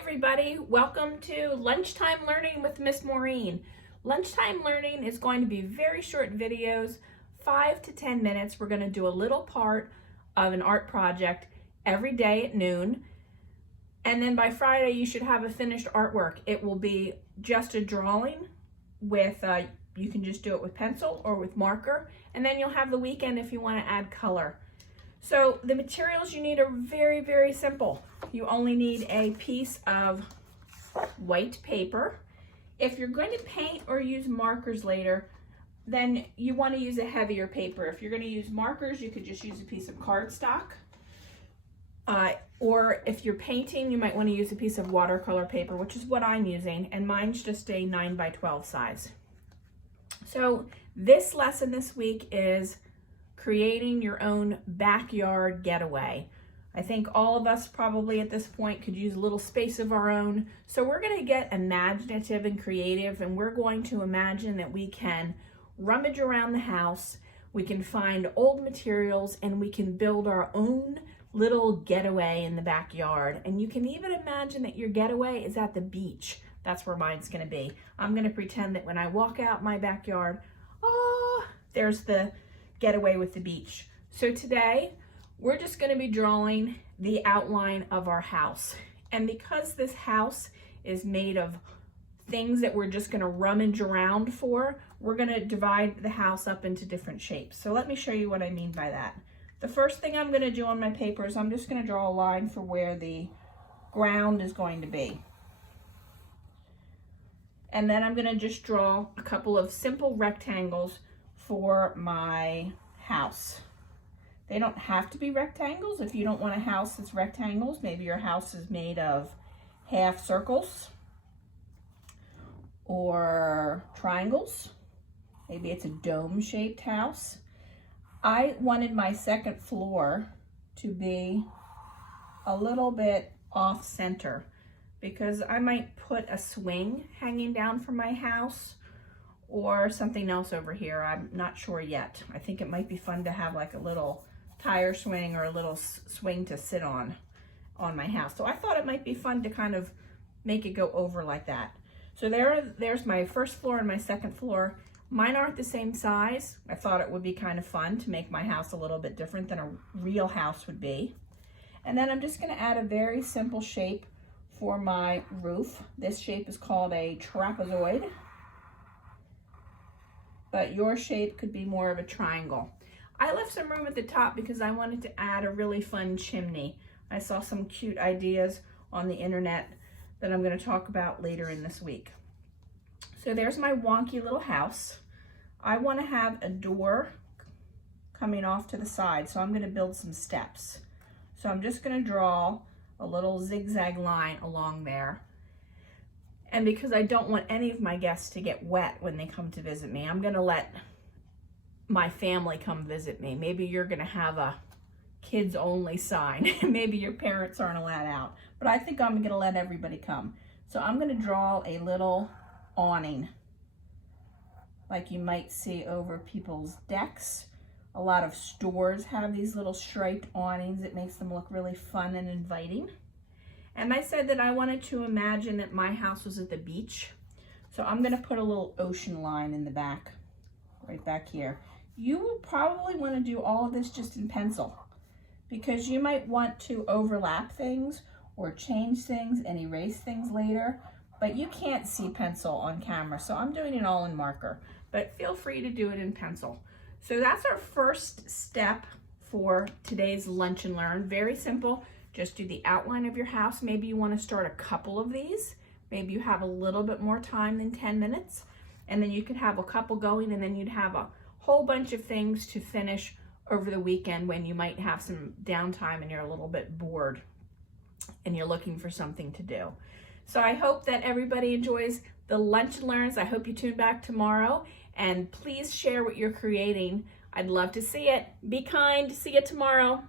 everybody, welcome to Lunchtime Learning with Miss Maureen. Lunchtime Learning is going to be very short videos, 5 to 10 minutes. We're going to do a little part of an art project every day at noon. And then by Friday, you should have a finished artwork. It will be just a drawing with, you can just do it with pencil or with marker. And then you'll have the weekend if you want to add color. So the materials you need are very, very simple. You only need a piece of white paper. If you're going to paint or use markers later, then you want to use a heavier paper. If you're going to use markers, you could just use a piece of cardstock. Or if you're painting, you might want to use a piece of watercolor paper, which is what I'm using, and mine's just a 9 by 12 size. So this lesson this week is creating your own backyard getaway. I think all of us probably at this point could use a little space of our own. So we're going to get imaginative and creative, and we're going to imagine that we can rummage around the house, we can find old materials, and we can build our own little getaway in the backyard. And you can even imagine that your getaway is at the beach. That's where mine's going to be. I'm going to pretend that when I walk out my backyard, there's the getaway with the beach. So today we're just going to be drawing the outline of our house. And because this house is made of things that we're just going to rummage around for, we're going to divide the house up into different shapes. So let me show you what I mean by that. The first thing I'm going to do on my paper is I'm just going to draw a line for where the ground is going to be. And then I'm going to just draw a couple of simple rectangles for my house. They don't have to be rectangles. If you don't want a house that's rectangles, maybe your house is made of half circles or triangles. Maybe it's a dome-shaped house. I wanted my second floor to be a little bit off-center because I might put a swing hanging down from my house or something else over here. I'm not sure yet. I think it might be fun to have like a little tire swing or a little swing to sit on my house. So I thought it might be fun to kind of make it go over like that. So there's my first floor and my second floor. Mine aren't the same size. I thought it would be kind of fun to make my house a little bit different than a real house would be. And then I'm just going to add a very simple shape for my roof. This shape is called a trapezoid, but your shape could be more of a triangle. I left some room at the top because I wanted to add a really fun chimney. I saw some cute ideas on the internet that I'm going to talk about later in this week. So there's my wonky little house. I want to have a door coming off to the side, so I'm going to build some steps. So I'm just going to draw a little zigzag line along there. And because I don't want any of my guests to get wet when they come to visit me, I'm going to let my family come visit me. Maybe you're going to have a kids only sign. Maybe your parents aren't allowed out, but I think I'm going to let everybody come. So I'm going to draw a little awning like you might see over people's decks. A lot of stores have these little striped awnings. It makes them look really fun and inviting. And I said that I wanted to imagine that my house was at the beach. So I'm going to put a little ocean line in the back, right back here. You will probably want to do all of this just in pencil because you might want to overlap things or change things and erase things later, but you can't see pencil on camera. So I'm doing it all in marker, but feel free to do it in pencil. So that's our first step for today's Lunch and Learn. Very simple. Just do the outline of your house. Maybe you want to start a couple of these. Maybe you have a little bit more time than 10 minutes. And then you could have a couple going, and then you'd have a whole bunch of things to finish over the weekend when you might have some downtime and you're a little bit bored and you're looking for something to do. So I hope that everybody enjoys the Lunch and Learns. I hope you tune back tomorrow, and please share what you're creating. I'd love to see it. Be kind. See you tomorrow.